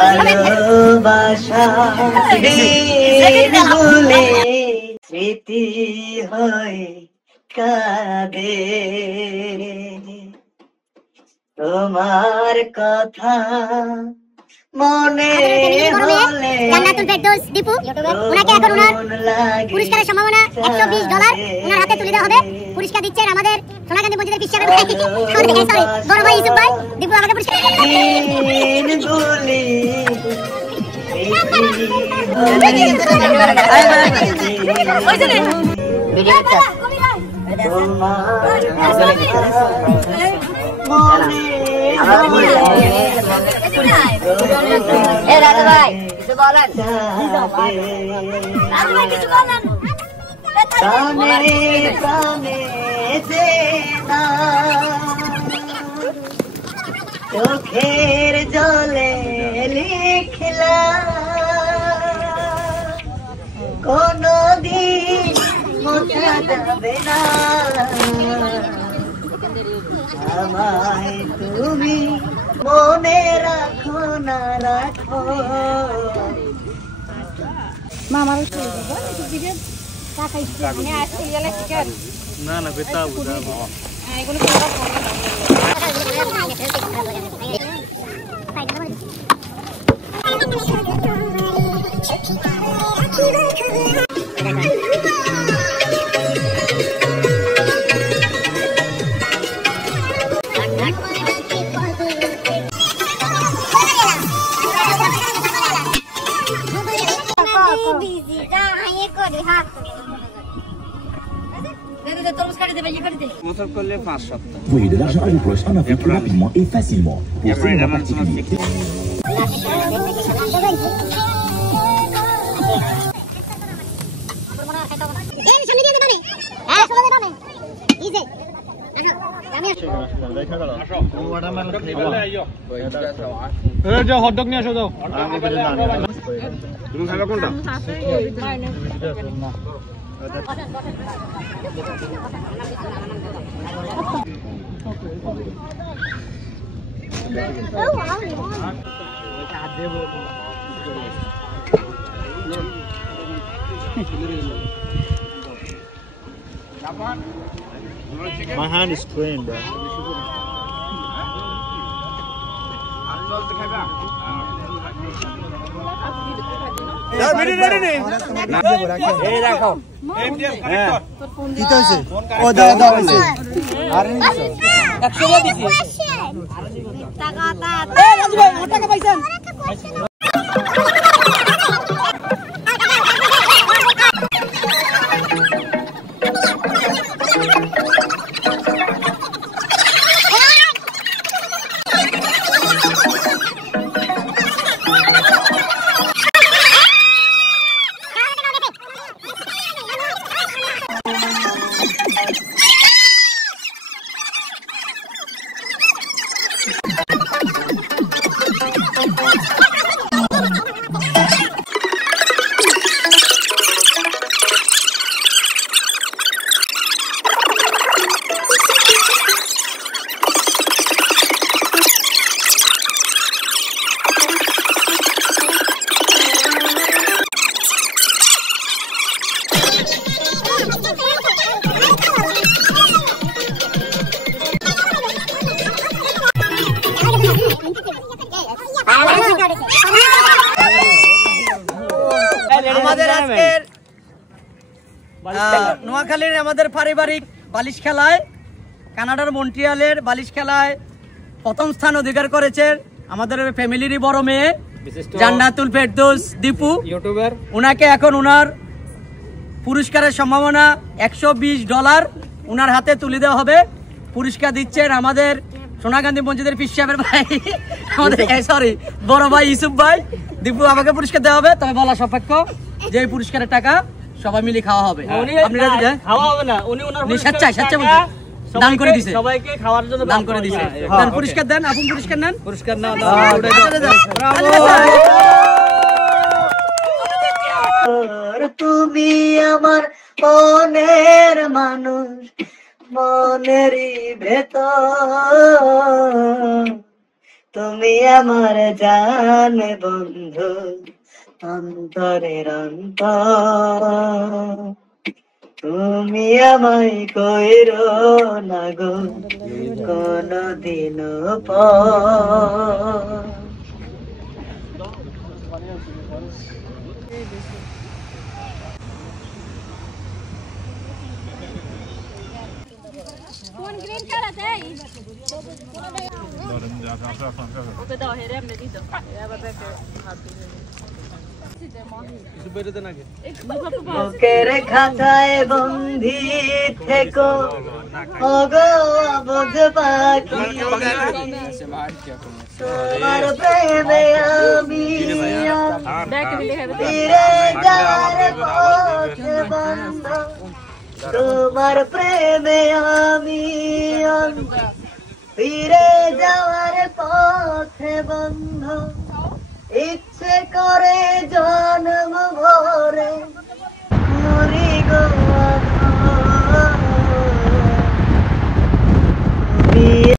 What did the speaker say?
ভালোবাসা দিন ভুলে স্মৃতি হয়ে কাঁদে তোমার কথা মনে হলে জান্নাতুল ফেরদৌস দীপু ওনাকে এখন ওনার পুরস্কারের সম্ভাবনা $120 ওনার হাতে তুলে দেওয়া হবে। পুরস্কার দিচ্ছেন আমাদের সোনাকান্দি মসজিদের পিস সাহেব সরি বড় ভাই ইউসুফ ভাই। দীপু আমাকে পুরস্কার চোখের জলে লিখলা কোনদিন মোছা যাবে না আমায় তুমি মনে রাখো না রাখো মামারও না না বেটা বুঝাবো Voyez de l'argent à l'époche en Afrique rapidement et facilement pour ces moments particuliers. Hot dog নিয়ে আসো যাও তুমি খাবে কোনটা My hand is clean, bro. নোয়াখালীর আমাদের পারিবারিক বালিশ খেলায় কানাডার মন্ট্রিয়ালের বালিশ খেলায় প্রথম স্থান অধিকার করেছেন আমাদের ফ্যামিলিরই বড় মেয়ে জান্নাতুল ফেরদৌস দীপু ইউটিউবার। ওনাকে এখন ওনার পুরস্কারের সম্ভাবনা $120 ওনার হাতে তুলে দেওয়া হবে। পুরস্কার দিচ্ছেন আমাদের সোনাকান্দি মসজিদের পিস সাহেবের ভাই আমাদের সরি বড় ভাই ইউসুফ ভাই। দীপু আমাকে পুরস্কার দেওয়া হবে, তবে বলা সাপেক্ষ যে এই পুরস্কারের টাকা সবাই মিলে খাওয়া হবে। আপনারা খাওয়া হবে না, উনি ওনার স্বেচ্ছায় দান করে দিয়েছে, সবাইকে খাওয়ার জন্য দান করে দিয়েছে। দেন পুরস্কার দেন, আপনি পুরস্কার নেন, পুরস্কার নাও। তুমি আমার মনের মানুষ, মনেরই ভেতর তুমি আমার জান বন্ধু, অন্তরের অন্তর। তুমি আমায় কইরো না গো কোনদিনও পর। বুকের খাতায় বন্দি থেকো ওগো অবুঝ পাখি, তোমার প্রেমে আমি ফিরে যাওয়ার পথে বন্ধ, তোমার প্রেমে আমি ফিরে যাওয়ার পথে বন্ধ। ইচ্ছে করে